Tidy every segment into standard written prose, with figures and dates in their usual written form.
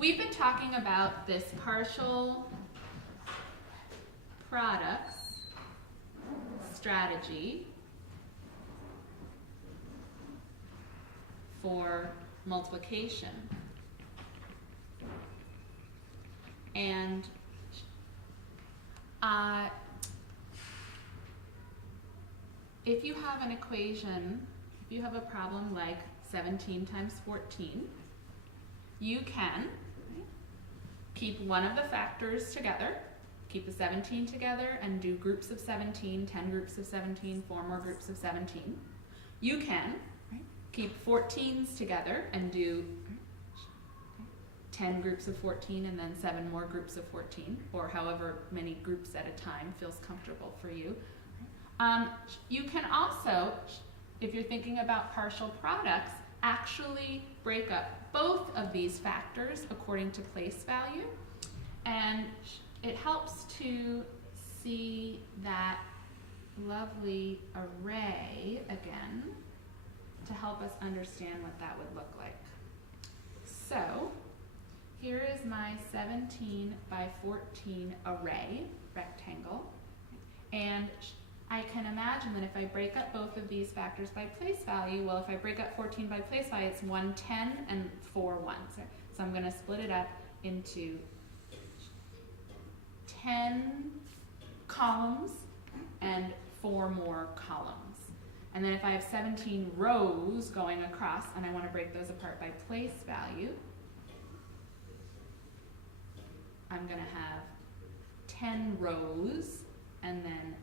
We've been talking about this partial products strategy for multiplication. And if you have an equation, if you have a problem like 17 times 14, you can keep one of the factors together, keep the 17 together and do groups of 17, 10 groups of 17, 4 more groups of 17. You can keep 14s together and do 10 groups of 14 and then 7 more groups of 14, or however many groups at a time feels comfortable for you. You can also, if you're thinking about partial products, actually break up both of these factors according to place value, and it helps to see that lovely array again to help us understand what that would look like. So here is my 17 by 14 array rectangle, and I can imagine that if I break up both of these factors by place value, well, if I break up 14 by place value, it's 1 10 and 4 1s. So I'm going to split it up into 10 columns and 4 more columns. And then if I have 17 rows going across and I want to break those apart by place value, I'm going to have 10 rows and then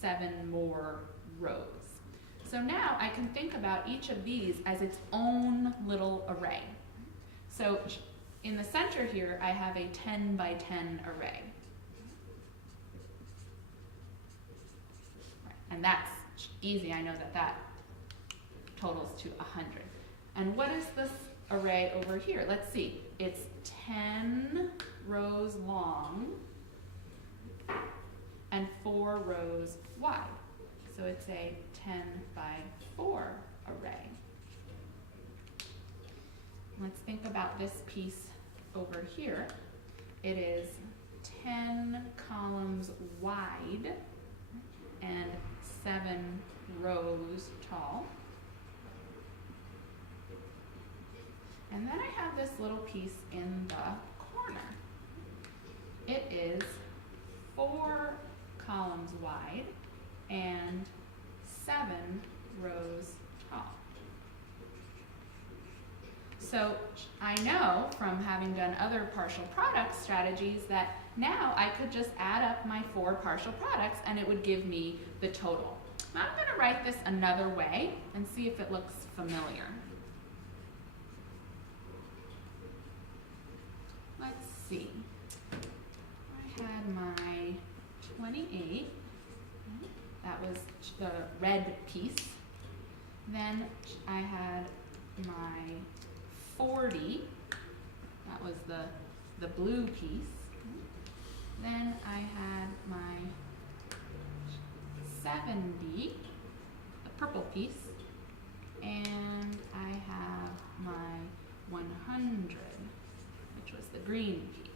7 more rows. So now I can think about each of these as its own little array. So in the center here, I have a 10 by 10 array. And that's easy. I know that that totals to 100. And what is this array over here? Let's see. It's 10 rows long and 4 rows wide. So it's a 10 by 4 array. Let's think about this piece over here. It is 10 columns wide and 7 rows tall. And then I have this little piece in the corner. It is 4 columns wide and 7 rows tall. So I know from having done other partial product strategies that now I could just add up my 4 partial products and it would give me the total. Now I'm going to write this another way and see if it looks familiar. Let's see. I had my 28, that was the red piece. Then I had my 40, that was the blue piece. Then I had my 70, the purple piece, and I have my 100, which was the green piece.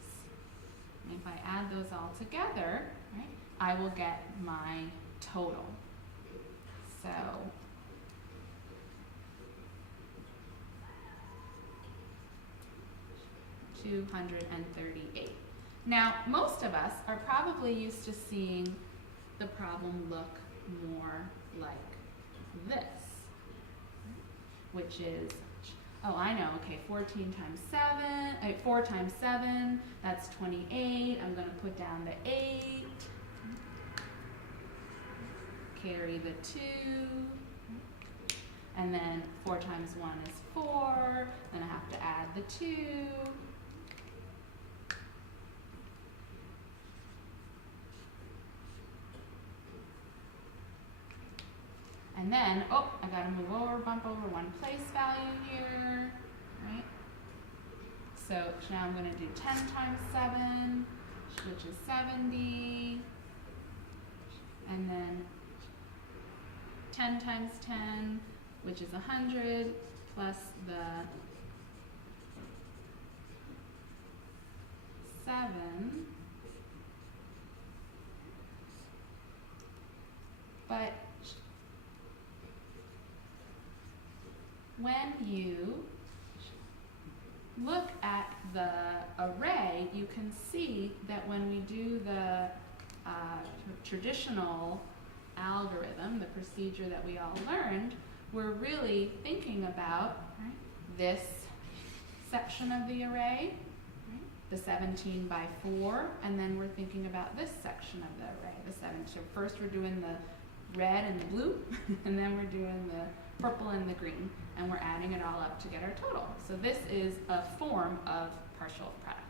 And if I add those all together, right, I will get my total. So $238. Now, most of us are probably used to seeing the problem look more like this, which is, oh, I know, okay, 14 times 7, 4 times 7, that's 28. I'm going to put down the 8, carry the 2, and then 4 times 1 is 4, then I have to add the 2, and then, oh, I gotta move over, bump over 1 place value here, right? So now I'm gonna do 10 times 7, which is 70, and then 10 times 10, which is 100, plus the 7. But when you look at the array, you can see that when we do the traditional algorithm, the procedure that we all learned, we're really thinking about this section of the array, the 17 by 4, and then we're thinking about this section of the array, the 7. So first we're doing the red and the blue, and then we're doing the purple and the green, and we're adding it all up to get our total. So this is a form of partial product.